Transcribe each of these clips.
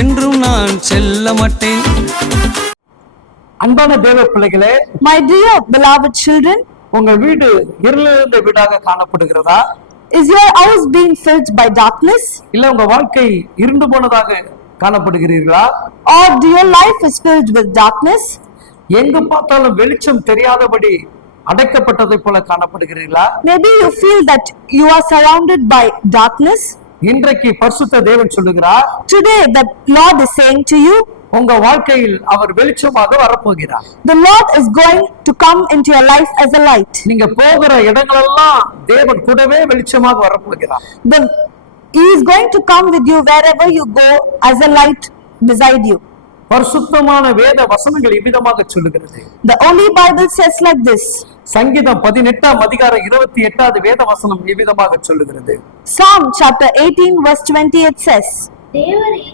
என்றும் நான் செல்ல மாட்டேன். அன்பான தேவ பிள்ளைகளே, My dear beloved children, உங்க வீடு இருளிருந்த வீடாக காணப்படுகிறதா? is your house being filled by darkness? இல்ல உங்க வாழ்க்கை இருண்டு போனதாக காணப்படுகிறீர்களா? Or do your life is filled with darkness? எங்கு பார்த்தாலும் வெளிச்சம் தெரியாதபடி அடைக்கப்பட்டதை போல காணப்படுகிறீர்களா? Maybe you feel that you are surrounded by darkness. இன்றைக்கு பரிசுத்த தேவன் சொல்லுகிறார், Today the Lord is saying to you, உங்க வாழ்க்கையில் அவர் வெளிச்சமாக வரப்போகிறார். the Lord is going to come into your life as a light. நீங்க போகிற இடங்களெல்லாம் தேவன் கூடவே வெளிச்சமாக வரப்போகிறார். He is going to come with you wherever you go as a light beside you. பரிசுத்தமான வேத வசனங்கள் இவ்விதமாக சொல்லுகிறது. The Holy Bible says like this. சங்கீதம் 18 அதிகாரம் 28 வேத வசனம் இவ்விதமாக சொல்லுகிறது. Psalm chapter 18 verse 28 says, தேவரே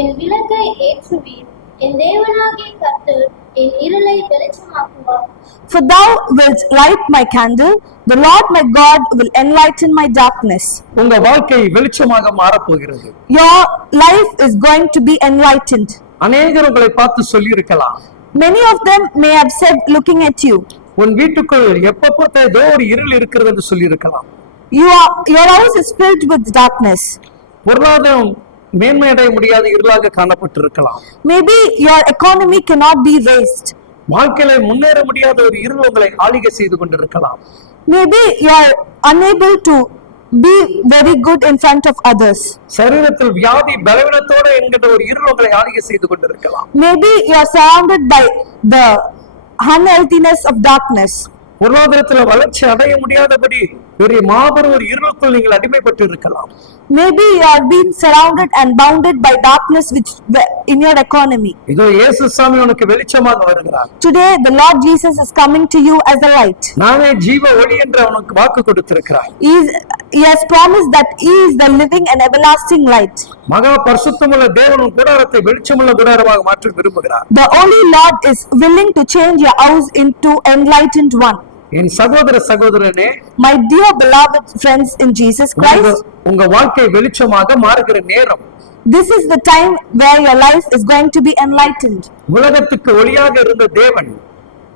என் விளக்கை ஏற்றுவீர், என் தேவனாகிய கர்த்தர் என் இருளை வெளிச்சமாக்குவார். For thou wilt light my candle, the Lord my God will enlighten my darkness. உங்க வாழ்க்கை வெளிச்சமாக மாறப் போகிறது. Your life is going to be enlightened. அநேகர் உங்களை பார்த்து சொல்லி இருக்கலாம், Many of them may have said looking at you, உன் வீட்டுக்குள் எப்ப பார்த்த ஏதோ ஒரு இருள் இருக்கிறது என்று சொல்லி இருக்கலாம். your house is filled with darkness. பொருளாதாரம் மேன்மையடைய முடியாத இருளாக காணப்பட்டிருக்கலாம். Maybe your economy cannot be raised. வாழ்க்கையில முன்னேற முடியாத ஒரு இருள் உங்களை ஆளுகை செய்து கொண்டிருக்கலாம். Maybe you are unable to be very good in front of others. சரீரத்தில் வியாதி பலவீனத்தோட என்கிற ஒரு இருள் உங்களை ஆளுகை செய்து கொண்டிருக்கலாம். Maybe you are surrounded by the unhealthiness of darkness. பொருளாதாரத்தில் வளர்ச்சி அடைய முடியாதபடி பெரிய மாபெரும் ஒரு இருளுக்குள் நீங்கள் அடிமைப்பட்டு இருக்கலாம். Maybe you are being surrounded and bounded by darkness which in your economy. இதோ இயேசு சாமி உனக்கு வெளிச்சமாக வருகிறார். Today the Lord Jesus is coming to you as a light. நானே ஜீவ ஒளி என்று அவனுக்கு வாக்கு கொடுத்திருக்கிறார். He has promised that he is the living and everlasting light. மகா பரிசுத்தமுள்ள தேவன் உன் கூடாரத்தை வெளிச்சமுள்ள கூடாரமாக மாற்ற விரும்புகிறார். The Holy Lord is willing to change your house into enlightened one. என் சகோதர சகோதரனே, My dear beloved friends in Jesus Christ, உங்க வாழ்க்கை வெளிச்சமாக மாறுகிற நேரம். this is the time where your life is going to be enlightened. உலகத்துக்கு ஒளியாக இருந்த தேவன்,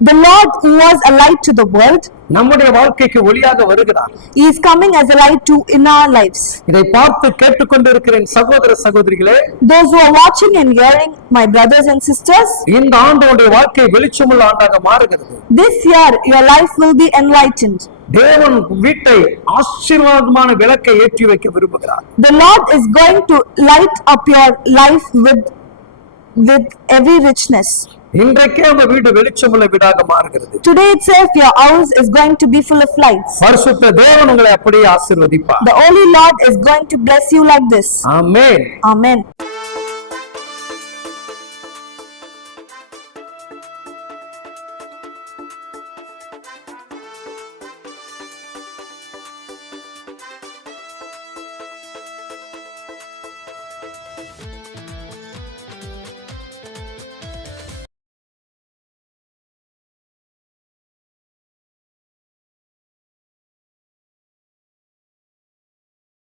The Lord who was a light to the world, நம்முடைய வாழ்க்கைக்கு ஒளியாக வருகிறார். he is coming as a light to in our lives. இதை பார்த்து கேட்டுக்கொண்டிருக்கிற சகோதர சகோதரிகளே, Those who are watching and hearing, my brothers and sisters, இந்த ஆண்டோடைய வாழ்க்கை வெளிச்சமுள்ள ஆண்டாக மாறுகிறது. this year your life will be enlightened. தேவன் வீட்டை ஆசீர்வாதமான விளக்கை ஏற்றி வைக்க விரும்புகிறார். The Lord is going to light up your life with every richness. இன்றைக்கே உங்க வீடு வெளிச்சமுள்ள வீடாக மாறுகிறது. Today itself your house is going to be full of lights. பரிசுத்த தேவன் உங்களை அப்படியே ஆசீர்வதிப்பார். The Holy Lord is going to bless you like this. Amen. Amen.